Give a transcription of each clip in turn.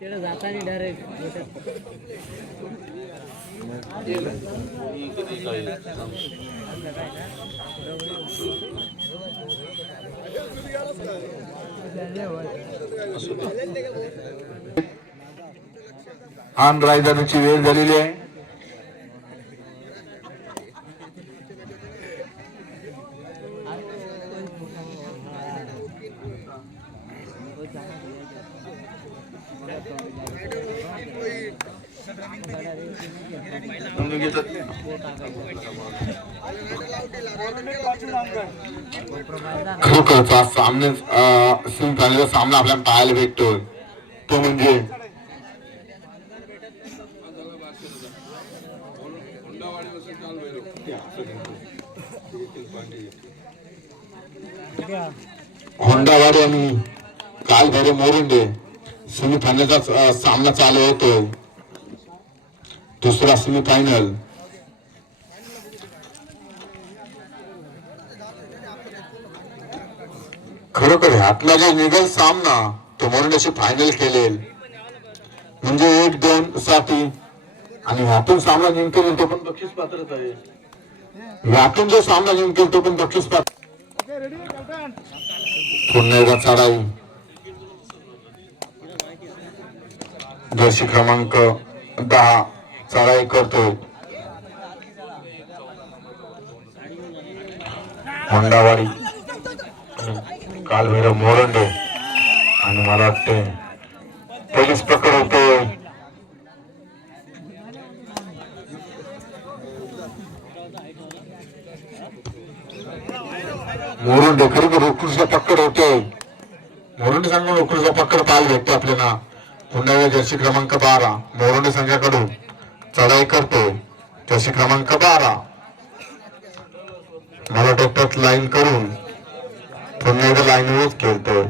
जाताना डायरेक्ट आन राजधानीची वेळ झालेली आहे. खरोखरचा सामने सेमीफायनलचा सामना आपल्याला पाहायला भेटतोय तो म्हणजे होंडावाडी आणि कालभैरव मोरंडे सेमीफायनलचा सामना चालू होतोय. दुसरा सेमीफायनल खरोखर ह्यातला जो निघल सामना तो मोरंडेशी फायनल केलेल म्हणजे 1-2 साठी आणि ह्यातून सामना जिंकेल तो पण बक्षीस पात्रच आहे. ह्यातून जो सामना जिंकेल तो पण बक्षीस पात्र. पुन्हा एकदा चढाई जर्सी क्रमांक 10 चढाई करतोय. होंडावाडी कालभैरव मोरंडे आणि मला वाटते पोलीस पकड होतोय. मोरंडे खरोखर उत्कृष्ट पकड होतोय. मोरंडे संघाकडून उत्कृष्ट पकड पाहायला भेटतो आपल्याला. पुन्हा एकदा जर्सी क्रमांक 12 मोरंडे संघाकडून चढाई करतोय. जर्सी क्रमांक 12 मला डॉक्टर लाईन करून पुन्हा एकदा लाईनवरच खेळतोय.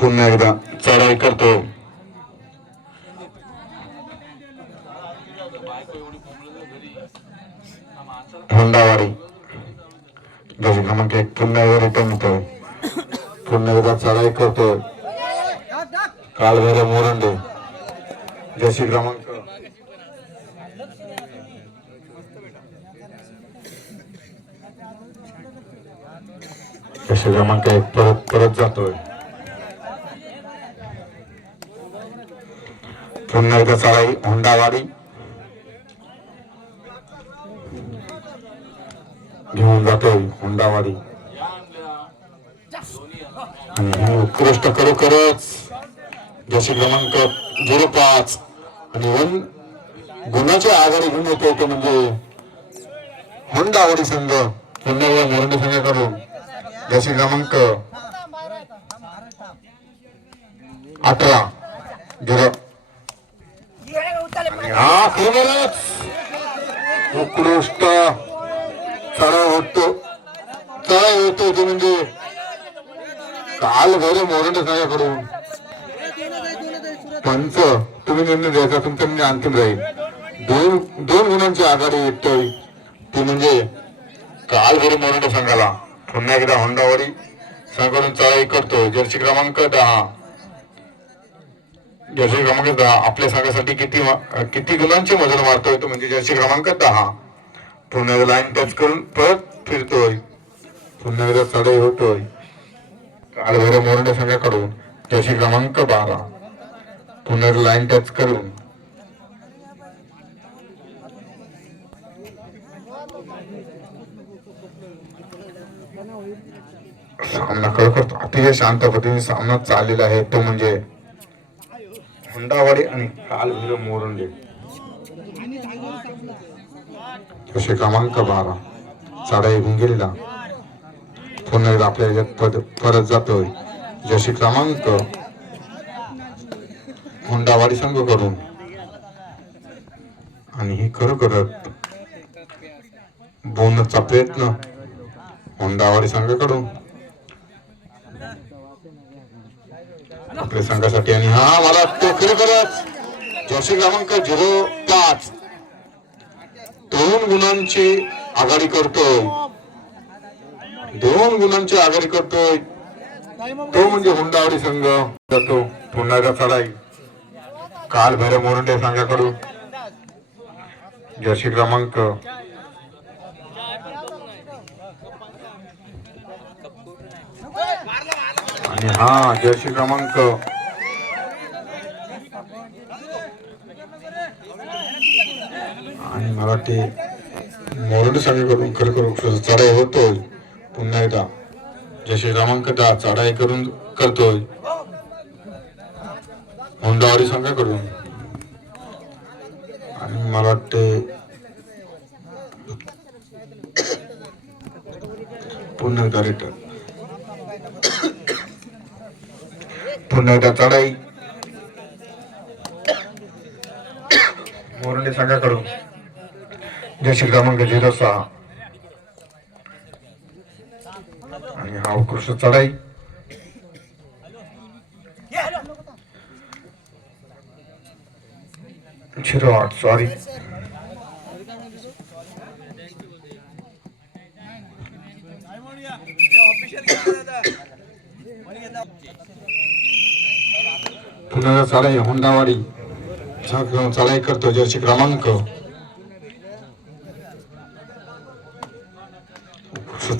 पुन्हा एकदा चढाई करतो. होंडावाडी जर्सी क्रमांक 1 पुन्हा एकदा रिटर्न होतोय. पुन्हा एकदा चढाई करतोय. कालभैरव मोरंडे जर्सी क्रमांक जर्सी क्रमांक 1 परत जातोय. पुन्हा एकदा चढाई होंडावाडी घेऊन जातोय. होंडावाडी आणि उत्कृष्ट खरोखरच जर्सी क्रमांक 05 आणि 1 गुणाची आघाडी घेऊन येतो तो म्हणजे होंडावाडी संघ. पुन्हा एकदा मोरंडे संघाकडून जर्सी क्रमांक 18 हा खरोखरच उत्कृष्ट चढाव होतो तो म्हणजे कालभैरव मोरंडे संघाकडून. पंच तुम्ही निर्णय द्यायचा, तुमचा निर्णय अंतिम राहील. दोन गुणांची आघाडी येतोय ती म्हणजे कालभैरव मोरंडे संघाला. पुन्हा एकदा होंडावाडी संघाकडून चढाई करतोय. जर्सी क्रमांक 10 जर्सी क्रमांक 10 आपल्या संघासाठी किती गुणांची मजल मारतोय तो म्हणजे जर्सी क्रमांक 10. पुन्हा एकदा लाईन टच करून परत फिरतोय. पुन्हा एकदा चढाई होतोय. कालभैरव मोरंडे संघाकडून जर्सी क्रमांक 12 पुन्हा लाईन टच करून सामना खरोखर अतिशय शांत पद्धतीने सामना चाललेला आहे तो म्हणजे होंडावाडी आणि कालभैरव मोरंडे. जर्सी क्रमांक 12 चढाई घेऊन गेलेला. पुन्हा एकदा आपल्या याच्यात परत जातोय. जर्सी क्रमांक होंडावाडी संघ करून आणि हे खरोखरच बोनसचा प्रयत्न होंडावाडी संघाकडून आपल्या संघासाठी. आणि हा मला तो खरोखरच जर्सी क्रमांक 05 2 गुणांची आघाडी करतोय, 2 गुणांची आघाडी करतोय तो म्हणजे हुंडावडी संघ जातो. पुन्हा एकदा चढाई काल भैरव मोरंडे संघाकडून जर्सी क्रमांक आणि हा जर्सी क्रमांक आणि मला वाटते मोरंडे संघाकडून खरोखर चढाई होतोय. पुन्हा एकदा जर्सी क्रमांक 10 चढाई करतोय हुंडावडी संघाकडून आणि मला वाटते पुन्हा एकदा रिटर्न पुन्हा एकदा चढाई मोरंडे संघाकडून जर्सी क्रमांक 06 आणि हा उत्कृष्ट चढाई सॉरी पुन्हा चढाई हुंडावाडी चढाई करतो जर्सी क्रमांक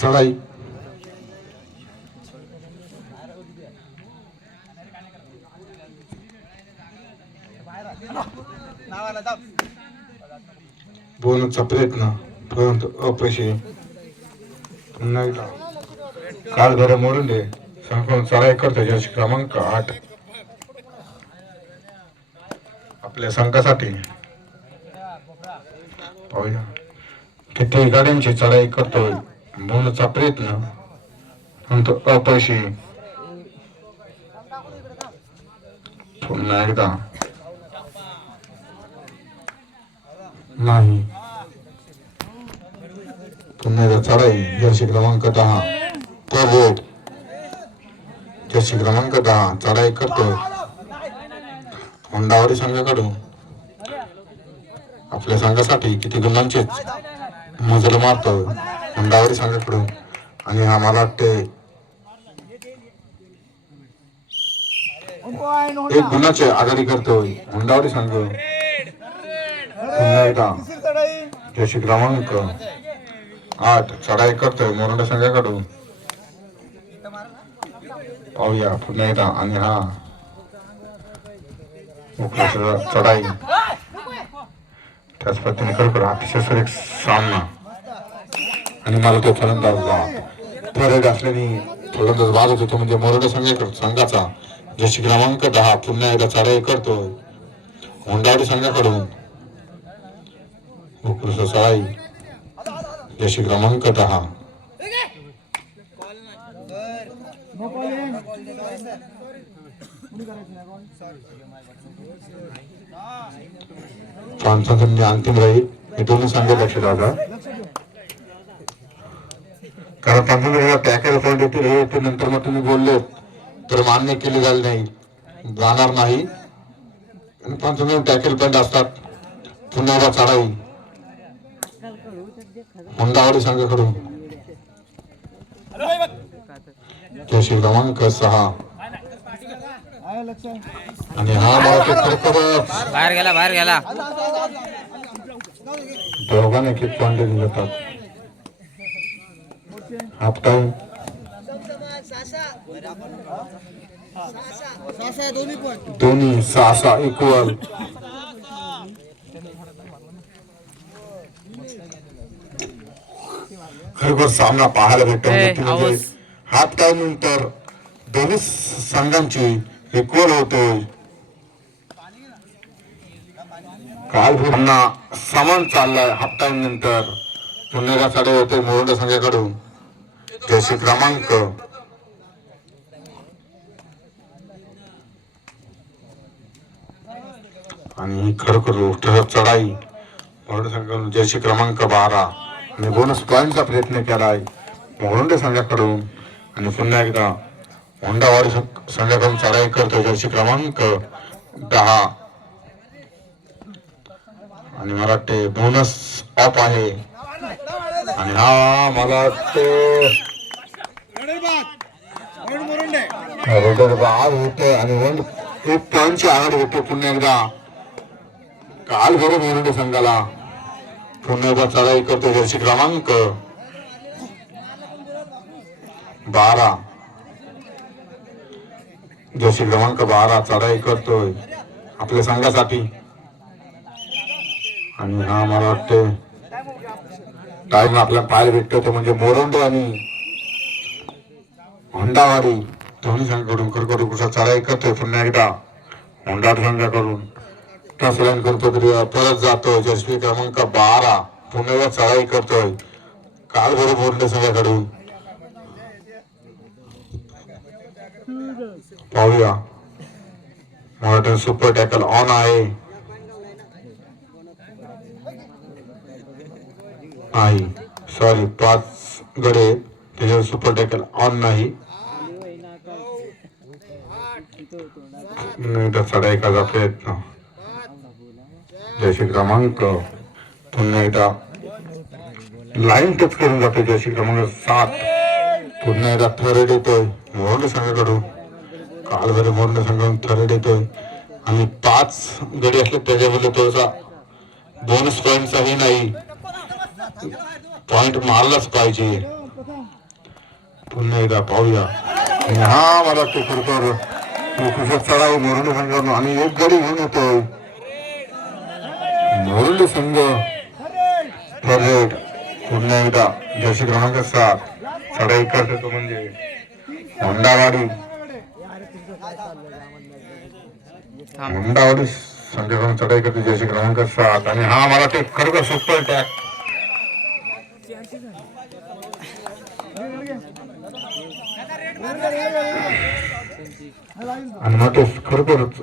चढाई बोलण्याचा प्रयत्न परंतु अपयशी. पुन्हा एकदा काल भैरव मोरंडे संघाकडून चढाई करतो जर्सी क्रमांक 8 आपल्या संघासाठी. पाहूया किती गाड्यांची चढाई करतोय, बोलण्याचा प्रयत्न परंतु अपयशी. पुन्हा एकदा नाही, पुन्हा एकदा चढाई जर्सी क्रमांक 10 रोड जर्सी क्रमांक 10 चढाई करतोय हुंडावडी संघाकडून आपल्या संघासाठी किती गुणांचे मजल मारतोय हुंडावडी संघाकडून आणि हा मला वाटते 1 गुणाचे आघाडी करतोय हुंडावडी संघ. पुन्हा एकदा जर्सी क्रमांक 8 चढाई करतोय मोरंडे संघाकडून. पाहूया पुन्हा एकदा आणि हा चढाई त्याच पद्धतीने खरोखर अतिशय सुरेख सामना आणि मला तो फलंदाज परत असल्याने फलंदाज बाजत होतो म्हणजे मोरंडे संघाचा जर्सी क्रमांक 10 पुन्हा एकदा चढाई करतोय हुंडावडी संघाकडून. उत्कृष्ट चढाई जर्सी क्रमांक 10 पंचांनी अंतिम राहील हे दोन्ही संघ लक्षात आला कारण पंचांना टॅकल पॉईंट येतील हे ते नंतर मग तुम्ही बोलले तर मान्य केले जाणार नाही. पंचांना टॅकल पॉईंट असतात. पुन्हा एकदा चढाई हुंडावडी संघाकडून जर्सी क्रमांक 6 आणि हा बाहेर गेला दोघांनी किती पॉईंट दिले जातात. हाफ टाइम दोन्ही 6 इक्वल. खरोखर सामना पाहायला भेटतो. हाफ टाइम नंतर दोन्ही संघांची इक्वल होतोय. काल पुन्हा समान चाललाय. हाफ टाइम नंतर पुन्हा चढाई होते मोरंडे संघाकडून जर्सी क्रमांक आणि खरोखर चढाई मोरंडे संघाकडून जर्सी क्रमांक 12 आणि बोनस पॉईंटचा प्रयत्न केलाय मोरंडे संघाकडून आणि पुन्हा एकदा हुंडावडी संघाकडून चढाई करतो जर्सी क्रमांक 10 आणि मला वाटते बोनस ऑफ आहे आणि हा मला वाटते बाद होते आणि एक पॉईंटची आघाडी होते पुन्हा एकदा काल बरोबर मोरंडे संघाला पुन्हा एकदा चढाई करतो जर्सी क्रमांक 12 जर्सी क्रमांक 12 चढाई करतोय आपल्या संघासाठी आणि हा मला वाटते टाइम आपल्या पाय भेटतो तो म्हणजे मोरंडे आणि होंडावाडी दोन्ही संघाकडून कडकडून कुठला चढाई करतोय पुन्हा एकदा होंडा संघाकडून टसलाईन करतो तरी परत जातोय जर्सी क्रमांक 12 पुन्हा एकदा चढाई करतोय काल बरोबर मोरंडे संघाकडून पाहूया मराठा सुपर टॅकल ऑन आहे सॉरी 5 गडे त्याच्यावर सुपर टॅकल ऑन नाही चढाई करायचा प्रयत्न जर्सी क्रमांक पुन्हा एकदा लाईन टच करून जाते जर्सी क्रमांक 7 पुन्हा एकदा थर्ड येतोय मोरंडे संघाकडून काल बरे मोरंडे संघाकडून थर्ड येतोय आणि 5 गडी असले त्याच्यामध्ये थोडासा बोनस पॉईंटचाही नाही पॉइंट मारलाच पाहिजे पुन्हा एकदा पाहूया हा मला तो खरोखर चढाव मोरंडे संघाकडून आणि एक गडी घेऊन येतोय मोरंडे संघ पुन्हा एकदा जर्सी क्रमांक 7 चढाई करते तो म्हणजे होंडावाडी संघाकडून चढाई करते जर्सी क्रमांक 7 आणि हा मला ते खरोखर सुपर टॅक आणि मग ते खरोखरच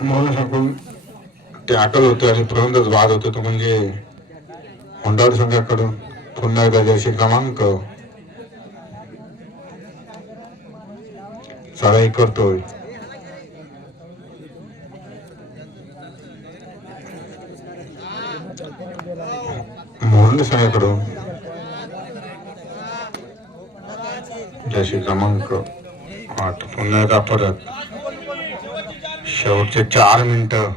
म्हणून टॅकल होते आणि प्रबंधच बाद होते तो म्हणजे होंडावाडी संघाकडून पुन्हा एकदा जर्सी क्रमांक चढाई करतोय मोरंडे संघाकडून जर्सी क्रमांक 8 पुन्हा एकदा परत शेवटचे 4 मिनिटं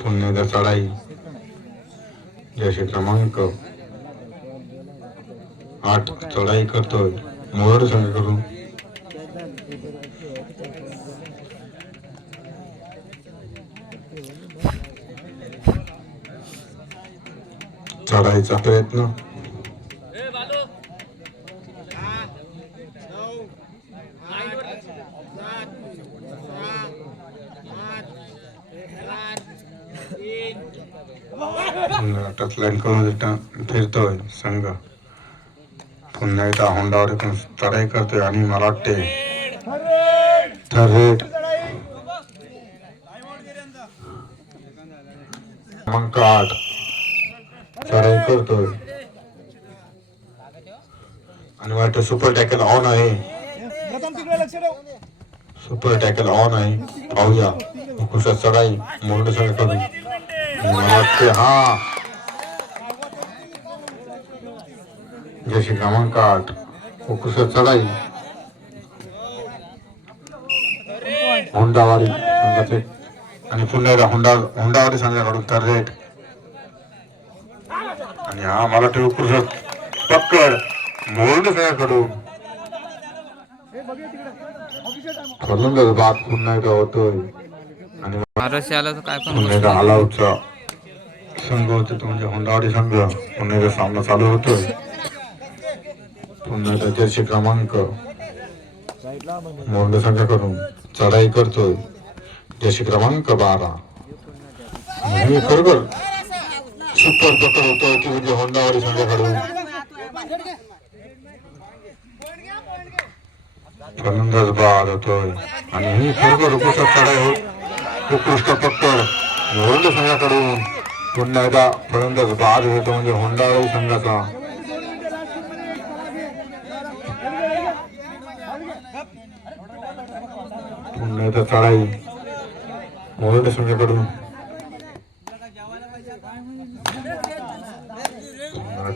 पुन्हा एकदा चढाई जर्सी क्रमांक 8 चढाई करतोय मोरंडे संघाकडून चढाईचा प्रयत्न टचलाईन करून फिरतोय संघ पुन्हा एकदा होंडावाडी चढाई करतोय आणि मला वाटते थर्ड क्रमांक 8 चढाई करतोय आणि वाटतं सुपर टॅकल ऑन आहे सुपर टॅकल ऑन आहे पाहूया कुशल चढाई मोरंडे संघाकडून मला वाटते हा जर्सी क्रमांक 8 कुशल चढाई होंडावाडी संघाचे आणि पुन्हा एकदा होंडावाडी संघाकडून थर्ड आणि हा मला ते कुशल पक्कड मोरंडे संघाकडून फलंदाज बाद पुन्हा एकदा होतोय आणि पुन्हा एकदा ऑलआउटचा संघ होतो तो म्हणजे होंडावाडी संघ पुन्हा एकदा सामना चालू होतोय पुन्हा एकदा जर्सी क्रमांक मोरंडे संघाकडून चढाई करतोय जर्सी क्रमांक 12 खरोखर सुपर पकड होतोय की म्हणजे होंडावाडी संघाकडून फलंदाज बाद होतोय आणि ही खरोखर कुशल चढाई उत्कृष्ट पकड मोरंडे संघाकडून पुन्हा एकदा फलंदाज बाद होतो म्हणजे होंडावाडी संघाचा पुन्हा एकदा चढाई मोरंडे संघाकडून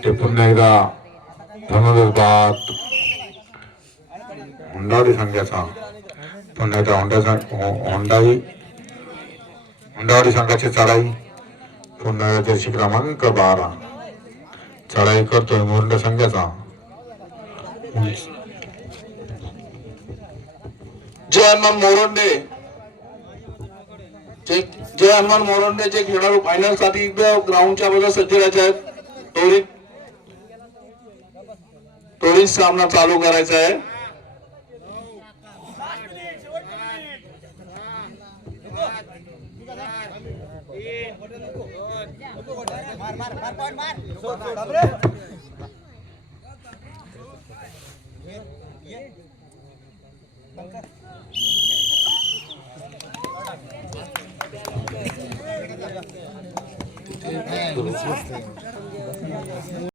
ते पुन्हा एकदा धनुर्धर बाद होंडावडी संघाचा पुन्हा एकदा होंडावडी संघाची चढाई पुन्हा एकदा जर्सी क्रमांक 12 चढाई करतोय मोरंडे संघाचा जय हनुमान मोरंडे जय हनुमान मोरंडेचे खेळाडू फायनल साठी ग्राउंडच्या बाजूला सज्ज राहायचे आहेत. त्वरित सामना चालू करायचा आहे.